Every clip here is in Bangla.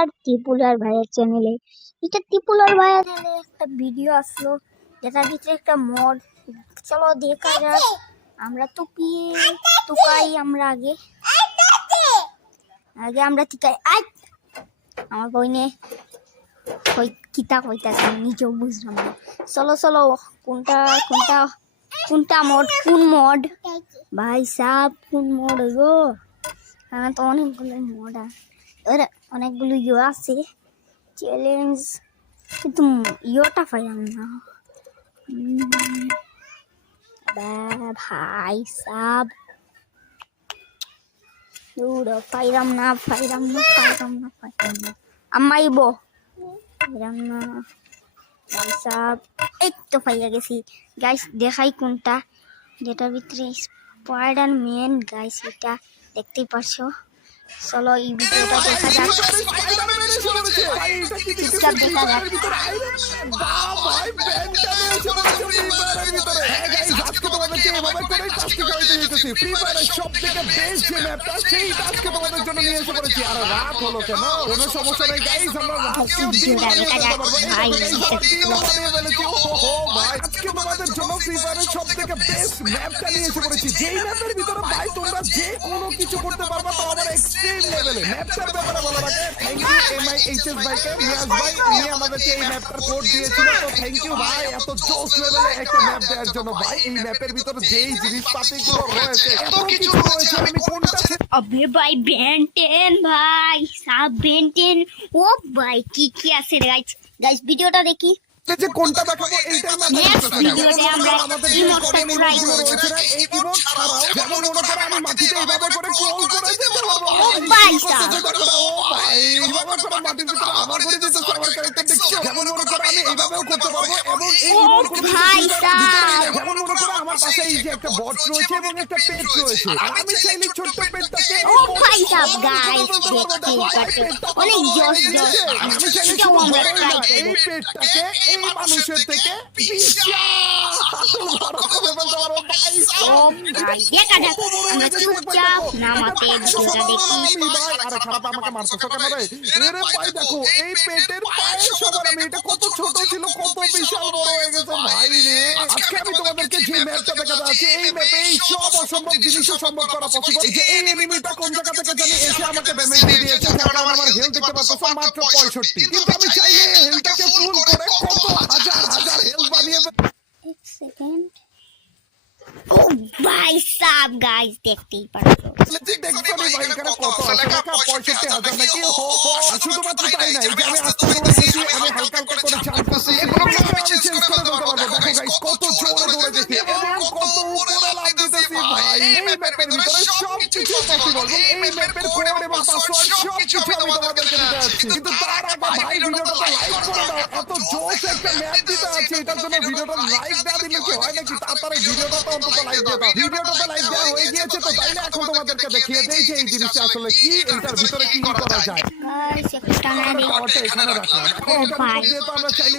স্টার ত্রিপুরার ভাইয়ের চ্যানেলে। এটা ত্রিপুরার ভাইয়ের চ্যানেলে একটা ভিডিও আসলো যেটার ভিতরে একটা মড। চলো দেখা যাক। আমরা তুকাই আমরা আগে আমরা টিকাই আমার বইনে কিতা কইতাছে আমি নিজেও বুঝলাম না। চলো চলো কোনটা কোনটা কোনটা মড কোন মড ভাই সাহ কোন মড গো? হ্যাঁ তো অনেকগুলো মড আর অনেকগুলো ইয়ে আছে চ্যালেঞ্জ, কিন্তু ইয়েটা পাইলাম না ভাই সাহ। পাইলাম না আম্মাইব পাইলাম না ভাই সাহ। এই তো পাইয়া গেছি গাইস। দেখাই কোনটা যেটার ভিতরে স্পাইডারম্যান গাইস, এটা দেখতেই পারছো। চলো এই ভিডিওটা দেখা যাক। কিছু করতে পারবা তো আবার এক্সট্রিম লেভেলে। ম্যাপটার ব্যাপারে বলা রাখে থ্যাংক ইউ MIHS ভাইকে, নিয়াজ ভাই উনি আমাদেরকে এই ম্যাপটার কোড দিয়েছিল, তো থ্যাংক ইউ ভাই এত জোস লেভেলে একটা ম্যাপ দেওয়ার জন্য। ভাই এই ম্যাপের ভিতরে যেই জিনিসপাতিগুলো রয়েছে এত কিছু রয়েছে, আমি কোনটা अबे भाई बेंटेन भाई साहब बेंटेन ओ भाई की আছে গাইস ভিডিওটা দেখি যে কোনটা দেখাবো এইটাই না। নেক্সট ভিডিওতে আমরা ইমোটটা ট্রাই করব। এই ইমোট ছাড়াও যেমন মনে করো আমি মাটিতে এইভাবে করে ক্রল করে যেতে পারবো। ও ভাই সাহেব ও ভাই এইভাবে করে মাটির ভিতরে আমার করে যেতে আমার ক্যারেক্টার দেখছো। যেমন মনে করো আমি এইভাবেও করতে পারবো এবং এই ইমোট করে ভাই সাহেব যেমন মনে করো আমার পাশে এই যে একটা বট রয়েছে এবং একটা পেট রয়েছে, আমি চাইলে ছোট্ট পেটটাকে ও ভাই সাহেব গাইস দেখতে পাচ্ছেন অনেক জোস আমি চাইলে এটাও আমরা ট্রাই এই করব। পেটটাকে এই মানুষের থেকে ও ভাই দেখা যাক আমরা চুপচাপ নামাতে ভিডিওটা দেখি। আরে খারাপ আমাকে মারতেছো কেন রে? এরে ভাই দেখো এই পেটের পায়ের সমান আমি, এটা কত ছোট ছিল কত বিশাল বড় হয়ে গেছে ভাই রে। আজকে আমি তোমাদেরকে যে ম্যাপটা দেখাতে আছি এই ম্যাপে এই সব অসম্ভব জিনিসও সম্ভব করা পসিবল। এই যে এই এনিমিটা কোন জায়গা থেকে জানি এসে আমাকে ড্যামেজ দিয়ে দিয়েছে, যার কারণে আমার হেলথ দেখতে পাচ্ছ মাত্র 65, কিন্তু আমি চাইলে হেলথটাকে ফুল করে কত হাজার হাজার হেলথ বানিয়ে এক সেকেন্ড। ও ভাই সাহেব গাইস দেখতেই পাচ্ছো দেখছো ভাই এখানে কত আছে লেখা 65,000 নাকি। শুধুমাত্র তাই না, এই যে আমি আস্তে দৌড়েছি, আমি হালকা হালকা করে জাম্প করছি, এগুলো আমি চেঞ্জ করে বলতে পারবো। দেখো গাইস কত জোরে দৌড়ে যেতে এবং কত উপরে লাফ দিতেছি ভাই। এই ম্যাপের ভিতরে সব কিছু পসিবল, এই ম্যাপের কোড এবং পাসওয়ার্ড সব কিছু আমি তোমাদেরকে দিতে যাচ্ছি। কিন্তু তার আগে ভাই ভিডিওটা লাইক করে দাও। এত জোস একটা ম্যাপ দিতে আছে, এটার জন্য ভিডিওটা লাইক না দিলে কি হয় নাকি? তারপরে ভিডিওটা তো অন্তত লাইক দিয়ে দাও। ভিডিওটা লাইক দেওয়া হয়ে গিয়েছে, তো তাইলে এখন তোমাদেরকে দেখিয়ে দেই যে এই জিনিসটা আসলে কি, এটার ভিতরে কি করা যায়। গাইস একটা না দেই। টাওয়ারটা এখানে রাখলাম, এখন এটার উপর দিয়ে তো আমরা চাইলে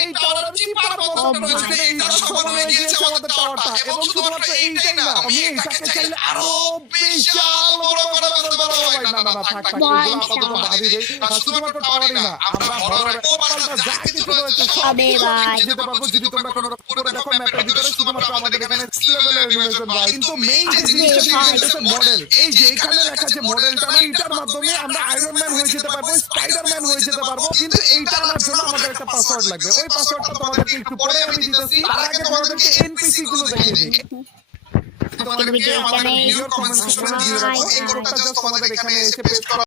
এই টাওয়ার আমি কি পারবো না, এইটা সমান হয়ে গিয়েছে আমাদের টাওয়ারটা। এবং শুধুমাত্র এইটাই না, আমি এইটাকে চাইলে আরো বিশাল বড় করে বলতে পারবো ভাই। না না না থাক থাক, এগুলো আপাতত বাদই দেই। শুধুমাত্র টাওয়ারই না, আমরা হরর ওপালটা যা কিছু রয়েছে সব আবে ভাই যেতে পারবো যদি তোমরা কোনো রকম করে দেখো ম্যাপের ভিতরে। শুধুমাত্র আমাদের এখানে লেভেলের অ্যানিমেশন ভাই, কিন্তু মেইন যে জিনিসটা হচ্ছে মডেল। এই যে এখানে লেখা আছে মডেলটা, না এটার মাধ্যমে আমরা আয়রন ম্যান হয়ে যেতে পারবো, স্পাইডারম্যান হয়ে যেতে পারবো, কিন্তু এইটা আনার জন্য আমাদের একটা পাসওয়ার্ড লাগবে। ওই পাসওয়ার্ডটা তোমাদেরকে একটু পরে আমি দিতেছি, তার আগে তোমাদেরকে এনপিসি গুলো দেখিয়ে দিই। তোমাদের ভিডিও কমেন্ট সেকশনে দিয়ে রাখো, এই কোডটা জাস্ট তোমাদের এখানে এসে পেস্ট করা